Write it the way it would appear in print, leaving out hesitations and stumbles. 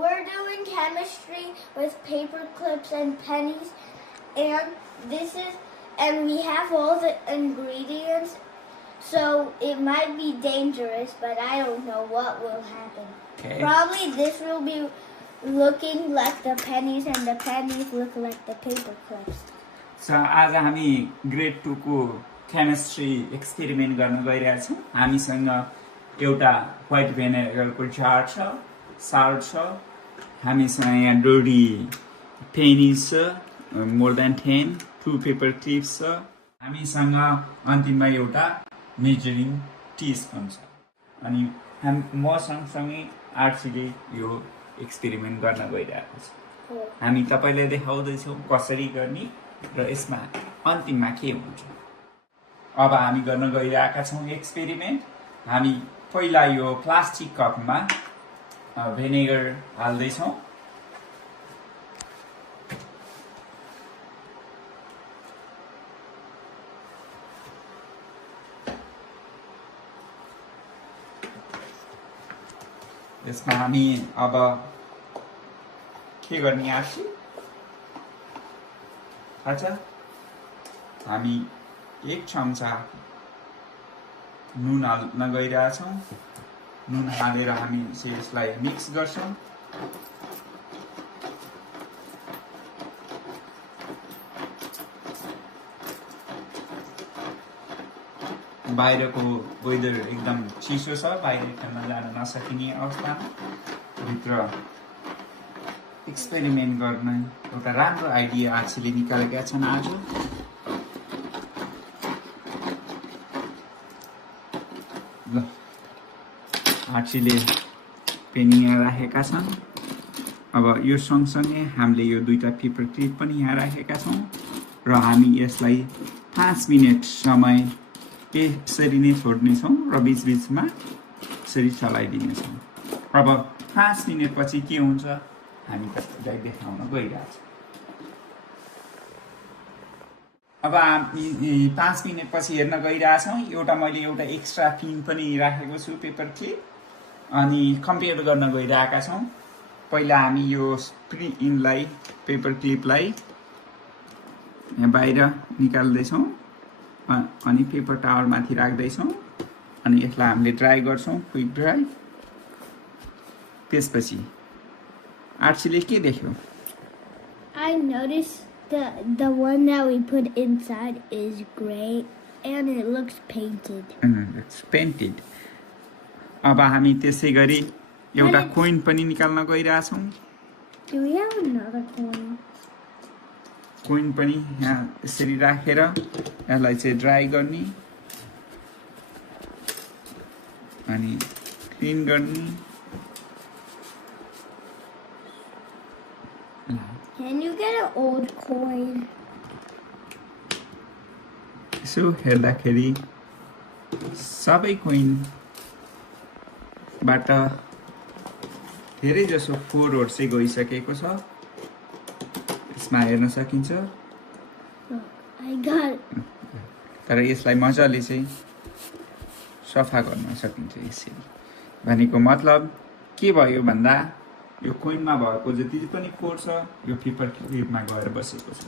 we're doing chemistry with paper clips and pennies, and we have all the ingredients, so it might be dangerous, but I don't know what will happen. Okay. Probably this will be looking like the pennies, and the pennies look like the paper clips. So आज हामी grade 2 को chemistry experiment गर्न गइरहेका छौं। हामीसँग एउटा white भिनेगरको जार छ, salt छ, हामीसँग यहाँ डोरी पेनिज छ, मोर देन 10, 2 पेपर क्लिप्स छ, हामीसँग अन्तिममा एउटा मेजरिङ टीस्पुन छ। अनि म सँगसँगै आर्सीले यो एक्सपेरिमेन्ट गर्न गइरहेको छ। हामी तपाईलाई देखाउँदै छौं कसरी गर्ने र यसमा अन्तिममा के हुन्छ। अब हामी गर्न गइरहेका छौं एक्सपेरिमेन्ट। हामी पहिला यो प्लास्टिक कपमा भिनेगर हाल्दै छौं। यसमा हामी अब के गर्ने आर्सी अच्छा हामी 1 चम्चा नुन हाल्न गइरहेका छौं। नुन हालेर हामी यसलाई मिक्स गर्छौं। बाहिरको वेदर एकदम चिसो छ, बाहिर खेल्न जान नसकिने अवस्थामा भित्र एक्सपेरिमेन्ट गर्न एउटा राम्रो आइडिया आर्सीले निकालेका छन् आज। ल आर्सीले पेन यहाँ राखेका छन्। अब यो सँगसँगै हामीले यो दुईटा पेपर क्लिप पनि यहाँ राखेका छौं र हामी यसलाई 5 मिनेट समय यसरी नै छोड्नेछौं र बीचबीचमा यसरी चलाइदिनेछौं। अब 5 मिनेट पछि के हुन्छ हामी तपाईलाई देखाउन गइरहेका छौं। अब हामी 5 मिनेट पछि हेर्न गइरहेका छौं। मैले एउटा एक्स्ट्रा पिन पनि राखेको छु पेपर क्लिप, अनि कम्पेयर गर्न गइरहेका छौं। पहिला हामी यो पिनलाई पेपर क्लिपलाई यहाँ बाहिर निकाल्दै छौं अनि पेपर टावल माथि राख्दै छौं अनि यसलाई हामीले ड्राई गर्छौं, क्विक ड्राई। त्यसपछि आर्सीले के देख्यो? I noticed the one that we put inside is gray and it looks painted. It's painted. अब हामी त्यसै गरी एउटा कोइन पनि निकाल्न गइरहेका छौं। Do we have another coin? Coin पनि यहाँ यसरी राखेर यसलाई चाहिँ ड्राई गर्ने अनि क्लिन गर्ने। Can you get an old coin? यसो हेर्दाखेरि सबै कोइनबाट धेरै जसो फोहोरहरु चाहिँ गइसकेको छ। यसमा हेर्न सकिन्छ। I got it. तर यसलाई मजाले चाहिँ सफा गर्न सकिन्छ यसरी। भनेको मतलब के भयो भन्दा यो कोइनमा भएको जति पनि फोहोर छ यो पेपर क्लिपमा गएर बसेको छ।